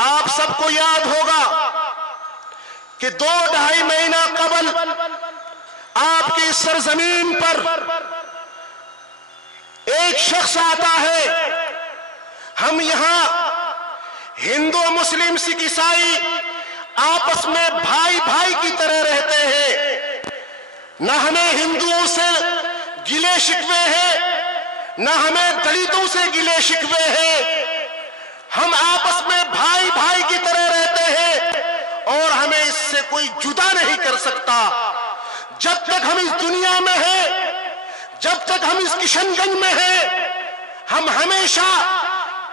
آپ سب کو یاد ہوگا کہ 2-2.5 مہینہ قبل آپ کی سرزمین پر ایک شخص آتا ہے. ہم یہاں ہندو مسلم سکھ عیسائی آپس میں بھائی بھائی کی طرح رہتے ہیں. نہ ہمیں ہندوؤں سے گلے شکوے ہیں، نہ ہمیں دلتوں سے گلے شکوے ہیں. ہم آپس میں بھائی بھائی کی طرح رہتے ہیں اور ہمیں اس سے کوئی جدا نہیں کر سکتا. جب تک ہم اس دنیا میں ہیں، جب تک ہم اس کشن گنج میں ہیں، ہم ہمیشہ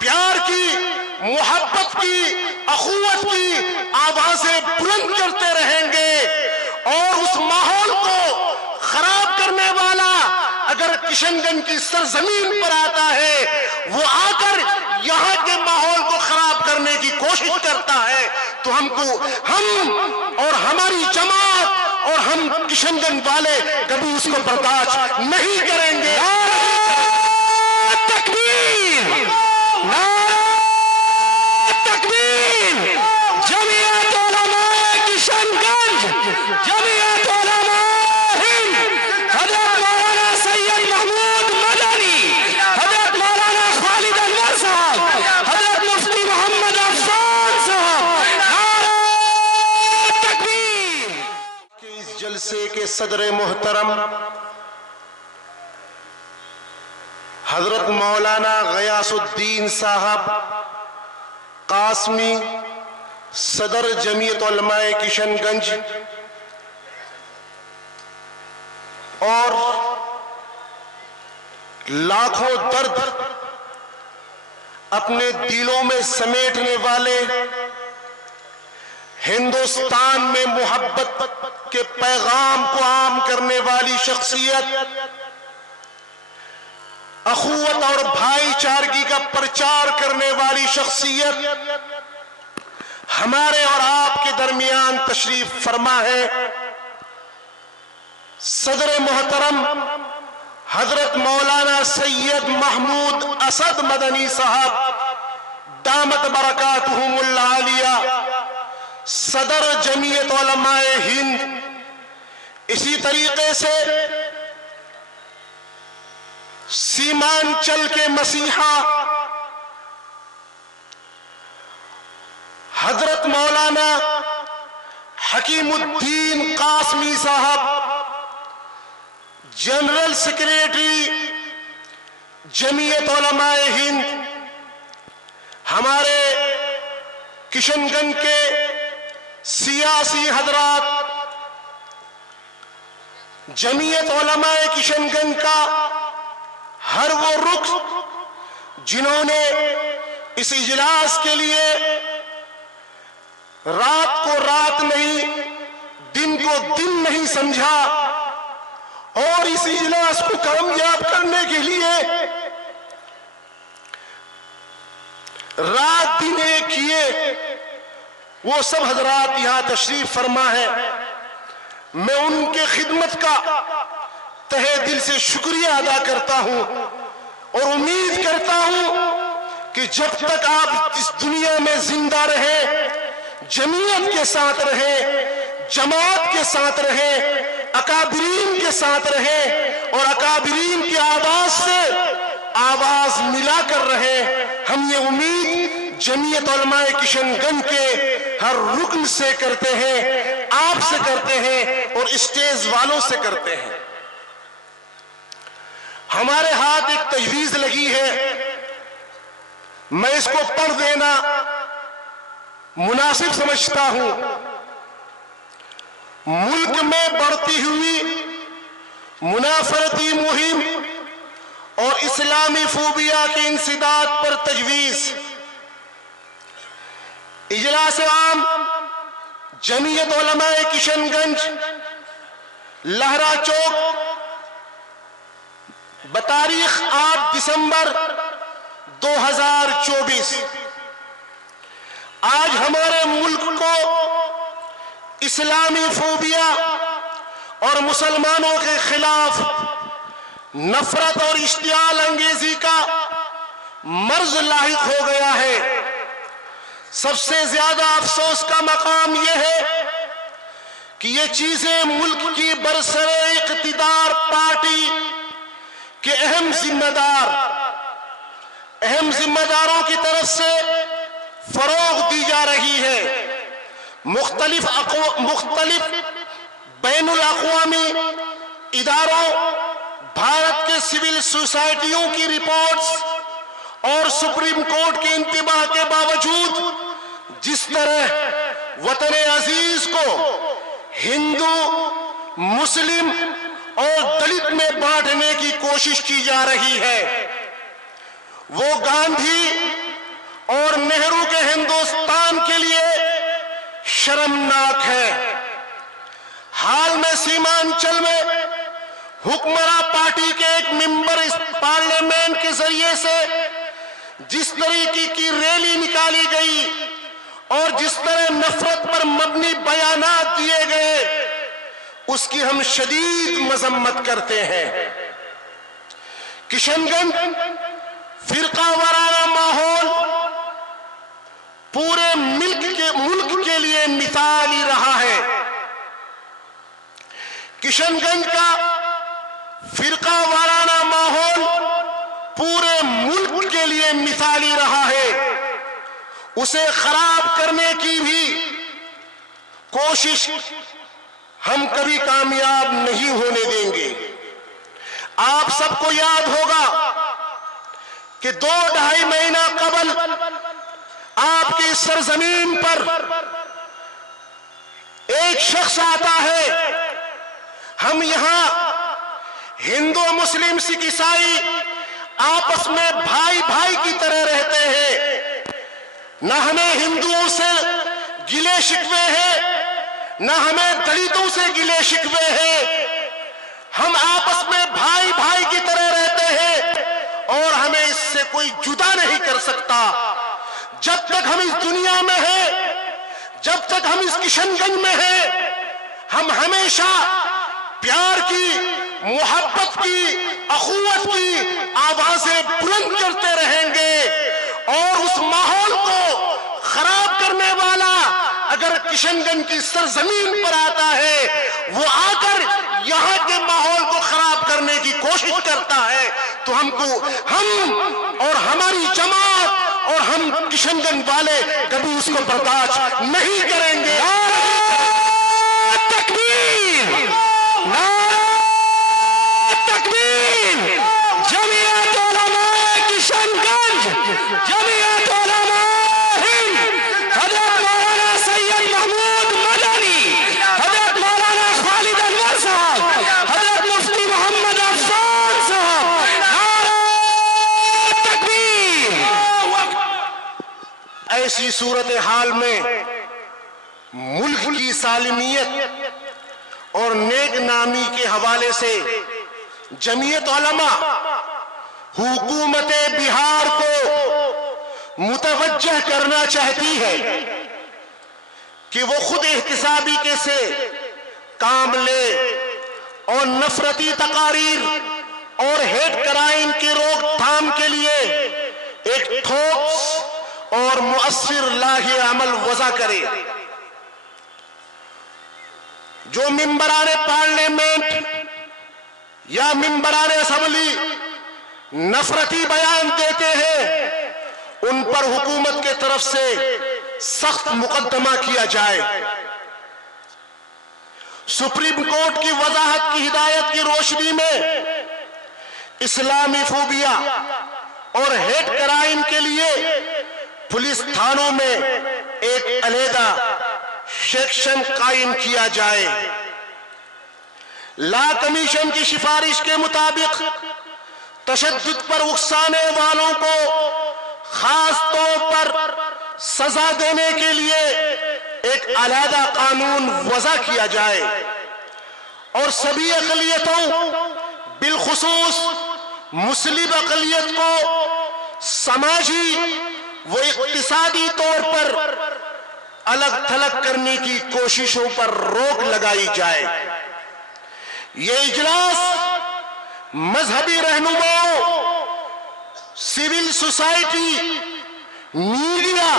پیار کی، محبت کی، اخوت کی آوازیں بلند کرتے رہیں گے. اور اس ماحول کو خراب کرنے والا اگر کشن گنج کی سرزمین پر آتا ہے، وہ آ کر یہاں کے ماحول کو خراب کرنے کی کوشش کرتا ہے، تو ہم اور ہماری جماعت اور ہم کشن گنج والے کبھی اس کو برداشت نہیں کریں گے. تکبیر! تکبیر! جمعیت علماء کشن گنج، جمعیت علماء ہند، حضرت مولانا سید محمود مدنی، حضرت مولانا خالد انور صاحب، حضرت مفتی محمد عفان صاحب، نعرہ تکبیر! اس جلسے کے صدر محترم حضرت مولانا غیاث الدین صاحب قاسمی، صدر جمعیت علماء کشن گنج، اور لاکھوں درد اپنے دلوں میں سمیٹنے والے، ہندوستان میں محبت کے پیغام کو عام کرنے والی شخصیت، اخوت اور بھائی چارگی کا پرچار کرنے والی شخصیت ہمارے اور آپ کے درمیان تشریف فرما ہے. صدر محترم حضرت مولانا سید محمود اسد مدنی صاحب دامت برکاتہم العالیہ، صدر جمعیت علماء ہند. اسی طریقے سے سیمانچل کے مسیحا حضرت مولانا حکیم الدین قاسمی صاحب، جنرل سیکریٹری جمعیت علماء ہند. ہمارے کشن گنج کے سیاسی حضرات، جمعیت علماء کشن گنج کا ہر وہ رکن جنہوں نے اس اجلاس کے لیے رات کو رات نہیں، دن کو دن نہیں سمجھا، اور اس اجلاس کو کامیاب کرنے کے لیے رات دن ایک کیے، وہ سب حضرات یہاں تشریف فرما ہے. میں ان کے خدمت کا تہہ دل سے شکریہ ادا کرتا ہوں اور امید کرتا ہوں کہ جب تک آپ اس دنیا میں زندہ رہیں، جمعیت کے ساتھ رہیں، جماعت کے ساتھ رہیں، اکابرین کے ساتھ رہیں اور اکابرین کی آواز سے آواز ملا کر رہیں. ہم یہ امید جمعیت علماء کشن گنج کے ہر رکن سے کرتے ہیں، آپ سے کرتے ہیں اور اسٹیج والوں سے کرتے ہیں. ہمارے ہاتھ ایک تجویز لگی ہے، میں اس کو پڑھ دینا مناسب سمجھتا ہوں. ملک میں بڑھتی ہوئی منافرتی مہم اور اسلامی فوبیا کے انسداد پر تجویز. اجلاس عام جمعیت علماء کشن گنج، لہرا چوک، بتاریخ 8 دسمبر 2024. آج ہمارے ملک کو اسلامی فوبیا اور مسلمانوں کے خلاف نفرت اور اشتعال انگیزی کا مرض لاحق ہو گیا ہے. سب سے زیادہ افسوس کا مقام یہ ہے کہ یہ چیزیں ملک کی برسر اقتدار پارٹی کے اہم ذمہ داروں کی طرف سے فروغ دی جا رہی ہے۔ مختلف بین الاقوامی اداروں، بھارت کے سول سوسائٹیوں کی رپورٹس اور سپریم کورٹ کے انتباہ کے باوجود جس طرح وطن عزیز کو ہندو، مسلم اور دلت میں بانٹنے کی کوشش کی جا رہی ہے، وہ گاندھی اور نہرو کے ہندوستان کے لیے شرمناک ہے۔ حال میں سیمانچل میں حکمراں پارٹی کے ایک ممبر اس پارلیمنٹ کے ذریعے سے جس طریقے کی ریلی نکالی گئی اور جس طرح نفرت پر مبنی بیانات دیے گئے، اس کی ہم شدید مذمت کرتے ہیں۔ کشن گنج فرقہ وارانہ ماحول پورے ملک کے لیے مثالی رہا ہے۔ کشن گنج کا فرقہ وارانہ ماحول پورے ملک کے لیے مثالی رہا ہے، اسے خراب کرنے کی بھی کوشش ہم کبھی کامیاب نہیں ہونے دیں گے۔ آپ سب کو یاد ہوگا کہ 2-2.5 مہینہ قبل آپ کی سرزمین پر ایک شخص آتا ہے، ہم یہاں ہندو، مسلم، سکھ، عیسائی آپس میں بھائی بھائی کی طرح رہتے ہیں، نہ ہمیں ہندوؤں سے گلے شکوے ہیں، نہ ہمیں دلتوں سے گلے شکوے ہیں، ہم آپس میں بھائی بھائی کی طرح رہتے ہیں اور ہمیں اس سے کوئی جدا نہیں کر سکتا۔ جب تک ہم اس دنیا میں ہیں، جب تک ہم اس کشن گنج میں ہیں، ہم ہمیشہ پیار کی، محبت کی، اخوت کی آوازیں بلند کرتے رہیں گے، اور اس ماحول کو خراب کرنے والا اگر کشن گنج کی سرزمین پر آتا ہے، وہ آ کر یہاں کے ماحول کو خراب کرنے کی کوشش کرتا ہے، تو ہم اور ہماری جماعت اور ہم کشن گنج والے کبھی اس کو برداشت نہیں کریں گے۔ تکبیر! تکبیر! جمعیت علماء کشن گنج، جمعیت علماء ہند، حضرت مولانا سید محمود مدنی، حضرت مولانا خالد انور صاحب، حضرت مفتی محمد افضال صاحب، نعرہ تکبیر! ایسی صورتحال میں ملک کی سالمیت اور نیک نامی کے حوالے سے جمعیت علماء حکومت بہار کو متوجہ کرنا چاہتی ہے کہ وہ خود احتسابی کے سے کام لے اور نفرتی تقاریر اور ہیٹ کرائم کی روک تھام کے لیے ایک ٹھوس اور مؤثر لاہ عمل وضع کرے۔ جو ممبران پارلیمنٹ یا ممبران اسمبلی نفرتی بیان دیتے ہیں، ان پر حکومت کے طرف سے سخت مقدمہ کیا جائے۔ سپریم کورٹ کی وضاحت کی ہدایت کی روشنی میں اسلامی فوبیا اور ہیٹ کرائم کے لیے پولیس تھانوں میں ایک علیحدہ سیکشن قائم کیا جائے۔ لا کمیشن کی سفارش کے مطابق تشدد پر اکسانے والوں کو خاص طور پر سزا دینے کے لیے ایک علیحدہ قانون وضع کیا جائے، اور سبھی اقلیتوں بالخصوص مسلم اقلیت کو سماجی و اقتصادی طور پر الگ تھلگ کرنے کی کوششوں پر روک لگائی جائے۔ یہ اجلاس مذہبی رہنماؤں، سول سوسائٹی، میڈیا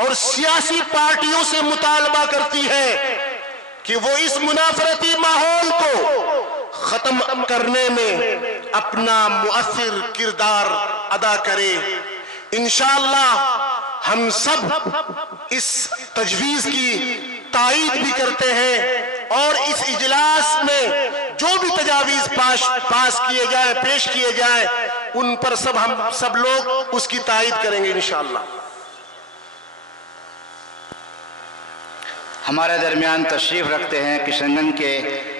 اور سیاسی پارٹیوں سے مطالبہ کرتی ہے کہ وہ اس منافرتی ماحول کو ختم کرنے میں اپنا مؤثر کردار ادا کرے۔ انشاءاللہ ہم سب اس تجویز کی تائید بھی کرتے ہیں اور اس اجلاس میں جو بھی تجاویز پاس کیے جائیں، پیش کیے جائیں، ان پر ہم سب لوگ اس کی تائید کریں گے انشاءاللہ۔ ہمارے درمیان تشریف رکھتے ہیں کشن گنج کے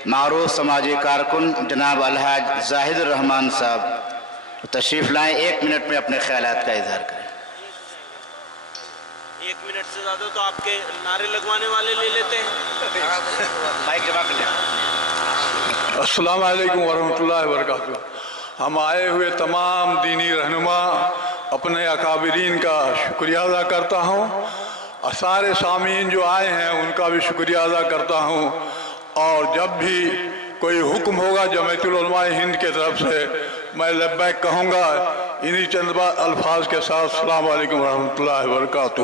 معروف سماجی کارکن جناب الحاج زاہد الرحمان صاحب، تشریف لائیں، 1 منٹ میں اپنے خیالات کا اظہار کریں۔ 1 منٹ سے زیادہ تو آپ کے نعرے لگوانے والے لے لیتے ہیں۔ مائک جمع کر لیں۔ السلام علیکم ورحمۃ اللہ وبرکاتہ۔ ہم آئے ہوئے تمام دینی رہنما اپنے اکابرین کا شکریہ ادا کرتا ہوں، سارے سامعین جو آئے ہیں ان کا بھی شکریہ ادا کرتا ہوں، اور جب بھی کوئی حکم ہوگا جمعیت العلماء ہند کے طرف سے میں لبیک کہوں گا۔ انہی چند الفاظ کے ساتھ السلام علیکم ورحمۃ اللہ وبرکاتہ۔